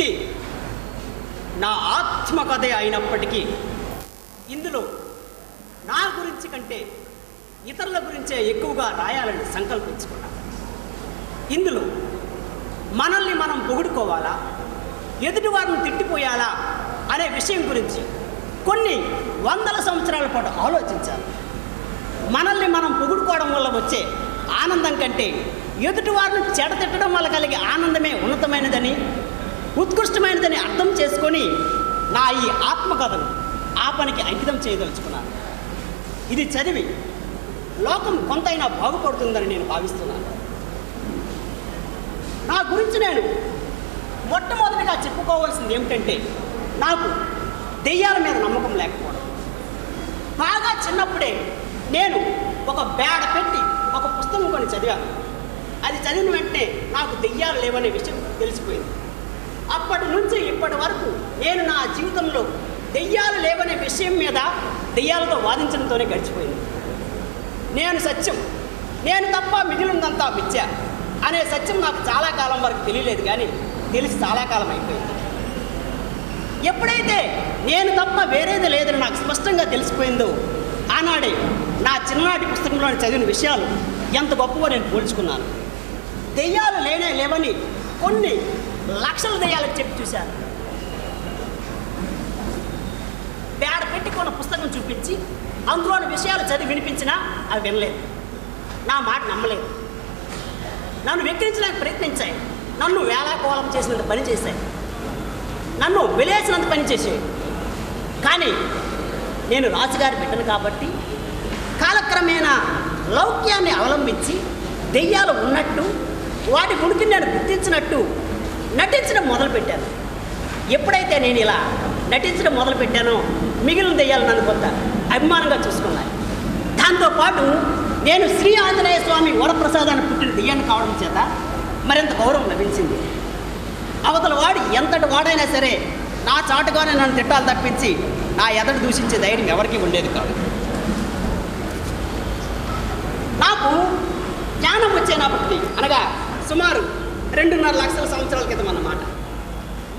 ఇది నా ఆత్మకథ అయినప్పటికీ ఇందులో నా గురించి కంటే ఇతరుల గురించే ఎక్కువగా రాయాలని సంకల్పించుకున్నాను. ఇందులో మనల్ని మనం పొగుడుకోవాలా, ఎదుటివారిని తిట్టిపోయాలా అనే విషయం గురించి కొన్ని వందల సంవత్సరాల పాటు ఆలోచించాలి. మనల్ని మనం పొగుడుకోవడం వల్ల వచ్చే ఆనందం కంటే ఎదుటివారిని చెడతిట్టడం వల్ల కలిగే ఆనందమే ఉన్నతమైనదని, ఉత్కృష్టమైనదని అర్థం చేసుకొని నా ఈ ఆత్మకథను ఆ పనికి అంకితం చేయదలుచుకున్నాను. ఇది చదివి లోకం కొంతైనా బాగుపడుతుందని నేను భావిస్తున్నాను. నా గురించి నేను మొట్టమొదటిగా చెప్పుకోవాల్సింది ఏమిటంటే, నాకు దెయ్యాల మీద నమ్మకం లేకపోవడం. బాగా చిన్నప్పుడే నేను ఒక బేడ పెట్టి ఒక పుస్తకం కొని చదివాను. అది చదివిన వెంటనే నాకు దెయ్యాలు లేవనే విషయం తెలిసిపోయింది. అప్పటి నుంచి ఇప్పటి వరకు నేను నా జీవితంలో దెయ్యాలు లేవనే విషయం మీద దెయ్యాలతో వాదించడంతోనే గడిచిపోయింది. నేను సత్యం, నేను తప్ప మిగిలిందంతా మిథ్య అనే సత్యం నాకు చాలా కాలం వరకు తెలియలేదు, కానీ తెలిసి చాలా కాలం అయిపోయింది. ఎప్పుడైతే నేను తప్ప వేరేది లేదని నాకు స్పష్టంగా తెలిసిపోయిందో ఆనాడే నా చిన్ననాటి పుస్తకంలో చదివిన విషయాలు ఎంత గొప్పవో నేను పోల్చుకున్నాను. దెయ్యాలు లేవని కొన్ని లక్షల దెయ్యాలకు చెప్పి చూశాను. బేడ పెట్టుకున్న పుస్తకం చూపించి అందులోని విషయాలు చదివి వినిపించినా అవి వినలేదు, నా మాట నమ్మలేదు. నన్ను వెక్కిరించడానికి ప్రయత్నించాయి, నన్ను వేళాకోళం చేసినంత పని చేశాయి, నన్ను వెలేసినంత పని చేసాయి. కానీ నేను రాజుగారి బిడ్డను కాబట్టి కాలక్రమేణా లౌక్యాన్ని అవలంబించి దెయ్యాలు ఉన్నట్టు వాటి ఉనికిని నేను గుర్తించినట్టు నటించడం మొదలుపెట్టాను. ఎప్పుడైతే నేను ఇలా నటించడం మొదలుపెట్టానో మిగిలిన దెయ్యాలు నన్ను కొంత అభిమానంగా చూసుకున్నాయి. దాంతోపాటు నేను శ్రీ ఆంజనేయ స్వామి వరప్రసాదాన్ని పుట్టిన దెయ్యాన్ని కావడం చేత మరింత గౌరవం లభించింది. అవతల వాడు ఎంతటి వాడైనా సరే నా చాటుగానే నన్ను తిట్టాలు తప్పించి నా ఎదడు దూషించే ధైర్యం ఎవరికీ ఉండేది కాదు. నాకు జ్ఞానం వచ్చేనప్పటికీ, అనగా సుమారు 2.5 లక్షల సంవత్సరాల క్రితం అన్నమాట,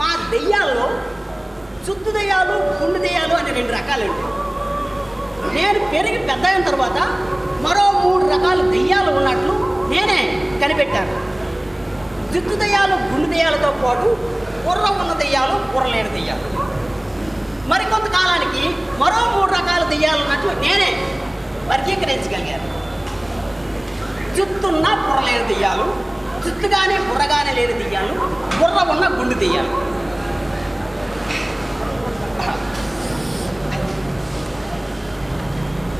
మా దెయ్యాల్లో చుత్తు దెయ్యాలు, గుండు దెయ్యాలు అనే 2 రకాలండి. నేను పెరిగి పెద్ద అయిన తర్వాత మరో 3 రకాల దెయ్యాలు ఉన్నట్లు నేనే కనిపెట్టాను. జుత్తు దెయ్యాలు, గుండు దెయ్యాలతో పాటు బుర్ర ఉన్న దెయ్యాలు, బుర్రలేని దెయ్యాలు. మరికొంత కాలానికి మరో 3 రకాల దెయ్యాలు ఉన్నట్లు నేనే వర్గీకరించగలిగాను. జుత్తున్న బుర్రలేని దెయ్యాలు, జుత్తుగానే బుర్రగానే లేని దెయ్యాలు, బుర్ర ఉన్న గుండు దెయ్యాలు.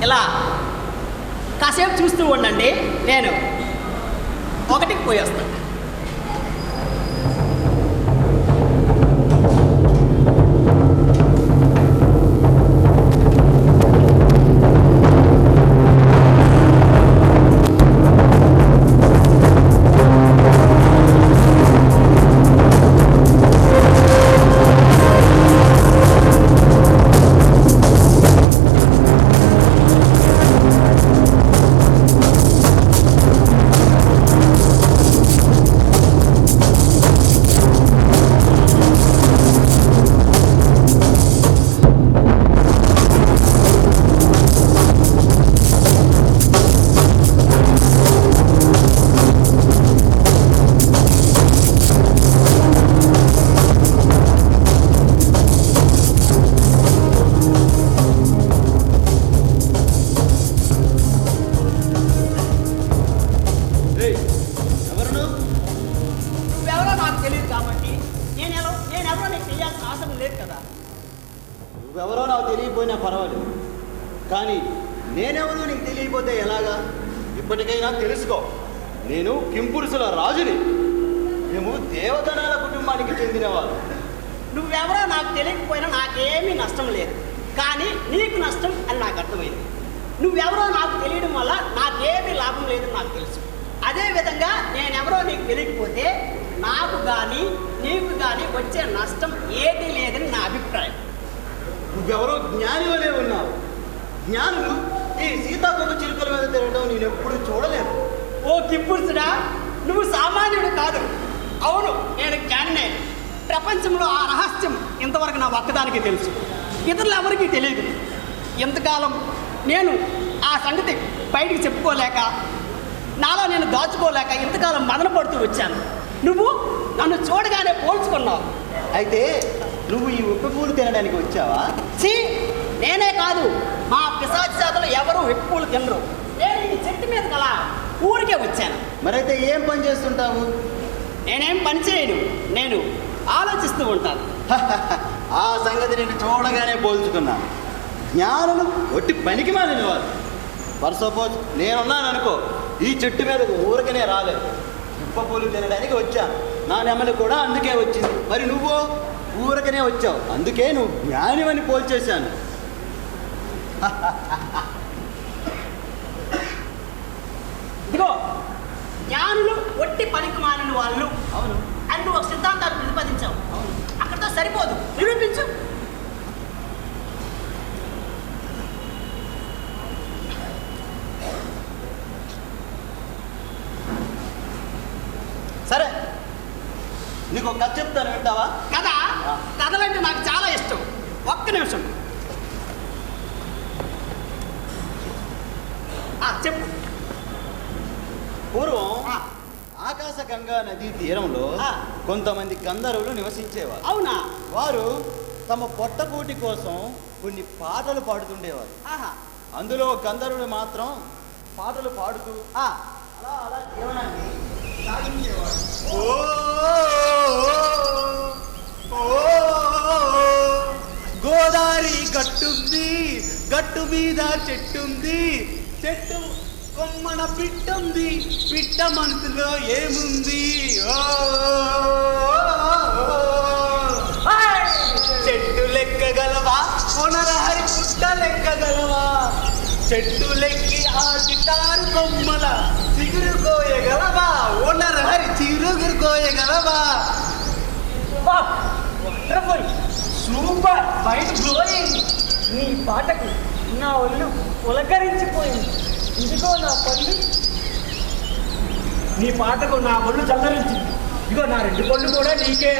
ఇలా కాసేపు చూస్తూ ఉండండి, నేను ఒకటికి పోయి వస్తాను. నువ్వెవరో నాకు తెలియకపోయినా పర్వాలేదు, కానీ నేనెవరో నీకు తెలియకపోతే ఎలాగా? ఇప్పటికైనా తెలుసుకో, నేను కింపురుషుల రాజుని. మేము దేవగణాల కుటుంబానికి చెందినవారు. నువ్వెవరో నాకు తెలియకపోయినా నాకేమీ నష్టం లేదు, కానీ నీకు నష్టం అని నాకు అర్థమైంది. నువ్వెవరో నాకు తెలియడం వల్ల నాకేమీ లాభం లేదని నాకు తెలుసు. అదేవిధంగా నేనెవరో నీకు తెలియకపోతే నాకు కానీ నీకు కానీ వచ్చే నష్టం ఏదీ లేదని నా అభిప్రాయం. నువ్వెవరో జ్ఞాని వలే ఉన్నావు. జ్ఞానులు ఈ సీతాకోక చిలుకల మీద తిరగడం నేను ఎప్పుడు చూడలేదు. ఓ కింపురుషుడా, నువ్వు సామాన్యుడు కాదు. అవును, నేను జ్ఞానినే. ప్రపంచ ప్రపంచంలో ఆ రహస్యం ఇంతవరకు నా ఒక్కదానికి తెలుసు, ఇతరులు ఎవరికీ తెలియదు. ఇంతకాలం నేను ఆ సంగతి బయటికి చెప్పుకోలేక, నాలో నేను దాచుకోలేక ఇంతకాలం మదన పడుతూ వచ్చాను. నువ్వు నన్ను చూడగానే పోల్చుకున్నావు. అయితే నువ్వు ఈ ఉప్పు పూలు తినడానికి వచ్చావా? ఛీ, నేనే కాదు, మా పిశాచి శాతలు ఎవరు ఎక్కువలు తినరు. నేను ఈ చెట్టు మీద గల ఊరికే వచ్చాను. మరైతే ఏం పని చేస్తుంటావు? నేనేం పని చేయను, నేను ఆలోచిస్తూ ఉంటాను. ఆ సంగతి నేను చూడగానే పోల్చుకున్నాను. జ్ఞానులు ఒట్టి పనికి మాలిన వారు. ఫర్ సపోజ్ నేనున్నాను అనుకో, ఈ చెట్టు మీద ఊరికనే రాలేదు, ఉప్పు పూలు తినడానికి వచ్చాను. నా నెమ్మది కూడా అందుకే వచ్చింది. మరి నువ్వు ఊరికనే వచ్చావు, అందుకే నువ్వు జ్ఞానివని పోల్చేశాను. ఇదిగో, జ్ఞానులు ఒట్టి పనికి మాలిన వాళ్ళు అవును అని నువ్వు ఒక సిద్ధాంతాన్ని ప్రతిపాదించావు. అవును. అక్కడితో సరిపోదు, నిరూపించు. సరే, నీకు ఒక కథ చెప్తాను, వింటావా? కదా, కథలంటే నాకు చాలా ఇష్టం. ఒక్క నిమిషం. చెప్పు. పూర్వం ఆ, ఆకాశగంగా నదీ తీరంలో ఆ. కొంతమంది గంధర్వులు నివసించేవారు. అవునా? వారు తమ పొట్టకూటి కోసం కొన్ని పాటలు పాడుతుండేవారు. ఆహా. అందులో గంధర్వుడు మాత్రం పాటలు పాడుతూ ఆ, అలా అలా జీవనాన్ని సాగించేవాడు. గోదావరి గట్టుంది, గట్టు మీద చెట్టుంది, చెట్టు కొమ్మన పిట్టుంది, పిట్ట మనసులో ఏముంది? చెట్టు లెక్కగలవా, కొనరహరి పుట్ట లెక్కగలవా? చెట్టు లెక్కి ఆ చిటారు కొమ్మల చిగురు కోయగలవా? ఓనరహరి చిరుగురు కోయగలవా? Wonderful, super, mind blowing. నీ పాటకు నా ఒళ్ళు పులకరించిపోయింది. ఇదిగో నా పళ్ళు. నీ పాటకు నా ఒళ్ళు చల్లరించింది. ఇదిగో నా రెండు పళ్ళు కూడా నీకే.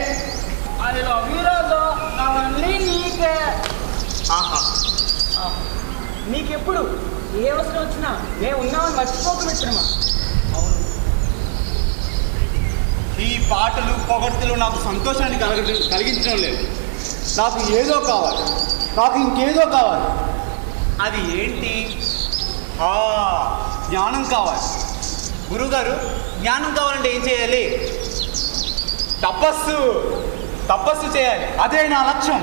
అది అభిరాజా, అవన్నీ నీకే. ఆహా, నీకెప్పుడు ఏ అవసరం వచ్చినా మేము ఉన్నామని మర్చిపోక మిత్రమా. ఈ పాటలు పొగడ్తలు నాకు సంతోషాన్ని కలిగించడం లేదు. నాకు ఏదో కావాలి, నాకు ఇంకేదో కావాలి. అది ఏంటి? జ్ఞానం కావాలి. గురుగారు, జ్ఞానం కావాలంటే ఏం చేయాలి? తపస్సు చేయాలి. అదే నా లక్ష్యం.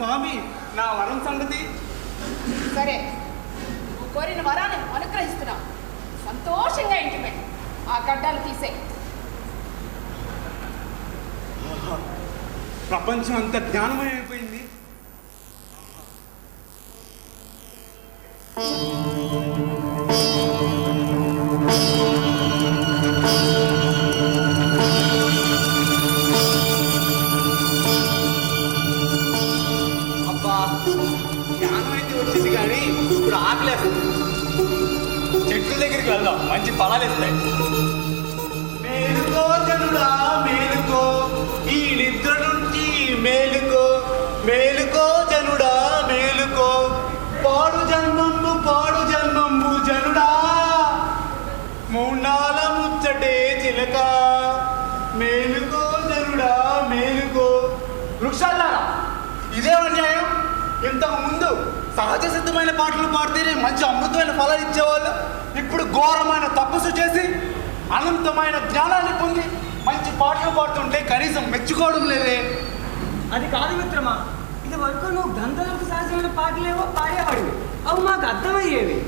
స్వామి, నా వరం సంగతి. సరే, నువ్వు కోరిన వరాన్ని అనుగ్రహిస్తున్నా. సంతోషంగా ఇంటిమే ఆ గడ్డాలు తీసే. ప్రపంచం అంత జ్ఞానమయమైపోయింది. అబ్బా, జ్ఞానం అయితే వచ్చింది కానీ ఇప్పుడు ఆకలేస్తుంది. చెట్ల దగ్గరికి వెళ్దాం, మంచి ఫలాలు ఇస్తాయి. మేలుకో జనుడా మేలుకో, ఈ నిద్ర నుంచి మేలు ఇంతకు ముందు సహజ సిద్ధమైన పాటలు పాడితేనే మంచి అమృతమైన ఫలాలు ఇచ్చేవాళ్ళు. ఇప్పుడు ఘోరమైన తపస్సు చేసి అనంతమైన జ్ఞానాన్ని పొంది మంచి పాటలు పాడుతుంటే కనీసం మెచ్చుకోవడం లేదే. అది కాదు మిత్రమా, ఇది వరకు నువ్వు గంధర్వ సహజమైన పాటలేవో పాడేవాడివి, అవి మాకు అర్థమయ్యేవి.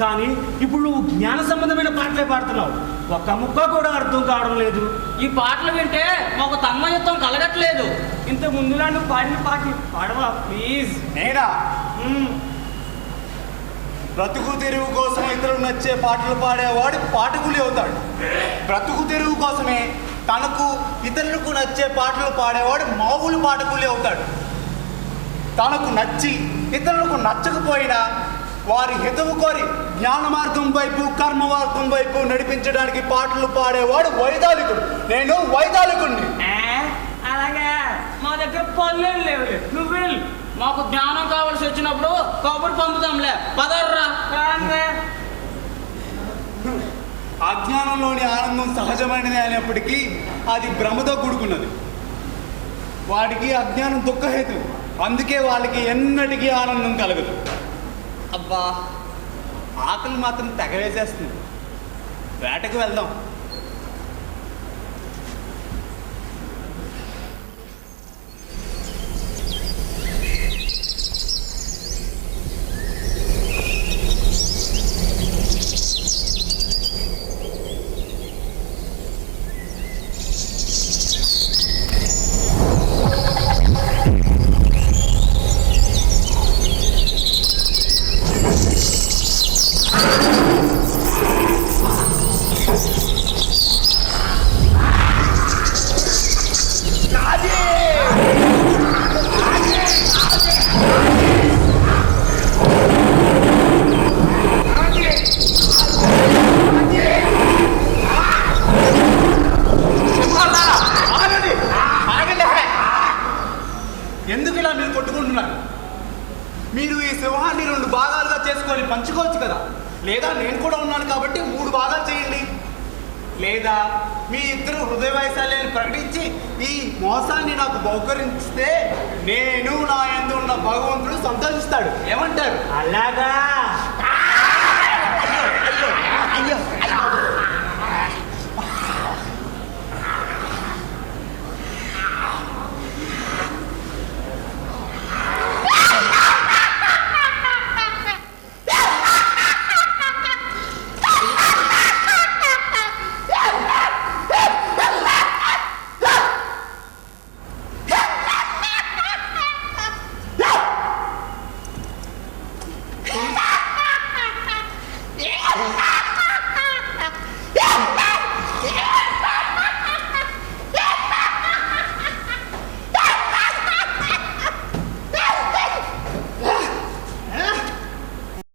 కానీ ఇప్పుడు నువ్వు జ్ఞాన సంబంధమైన పాటలే పాడుతున్నావు, ఒక్క ముక్క కూడా అర్థం కావడం లేదు. ఈ పాటలు వింటే మాకు తన్మయత్వం కలగట్లేదు. ఇంత ముందులా నువ్వు పాడిన పాటలు పాడవా ప్లీజ్? నేనా? బ్రతుకు తెరువు కోసం ఇతరులకు నచ్చే పాటలు పాడేవాడు పాఠకులి అవుతాడు. బ్రతుకు తెరువు కోసమే తనకు ఇతరులకు నచ్చే పాటలు పాడేవాడు మామూలు పాఠకులి అవుతాడు. తనకు నచ్చి ఇతరులకు నచ్చకపోయినా వారి హితవు కోరి జ్ఞాన మార్గం వైపు కర్మ మార్గం వైపు నడిపించడానికి పాటలు పాడేవాడు వైదాళికుడు. నేను వైదాళికుడిని. అలాగే మా దగ్గర పనులు లేవు, నువ్వు వెళ్ళు. మాకు జ్ఞానం కావాల్సి వచ్చినప్పుడు కబురు పంపుతాంలే, పదర్రా. అజ్ఞానంలోని ఆనందం సహజమైనది అయినప్పటికీ అది భ్రమతో కూడుకున్నది. వాడికి అజ్ఞానం దుఃఖహేతు, అందుకే వాళ్ళకి ఎన్నటికీ ఆనందం కలగదు. అబ్బా, ఆకలి మాత్రం తెగవేసేస్తుంది. వేటకు వెళ్దాం. ఎందుకు ఇలా మీరు కొట్టుకుంటున్నారు? మీరు ఈ సింహాన్ని 2 భాగాలుగా చేసుకొని పంచుకోవచ్చు కదా. లేదా నేను కూడా ఉన్నాను కాబట్టి 3 భాగాలు చేయండి. లేదా మీ ఇద్దరు హృదయ వైశాల్యాన్ని ప్రకటించి ఈ మోసాన్ని నాకు బహుకరిస్తే నేను నా యందు ఉన్న భగవంతుడు సంతోషిస్తాడు. ఏమంటారు? అలాగా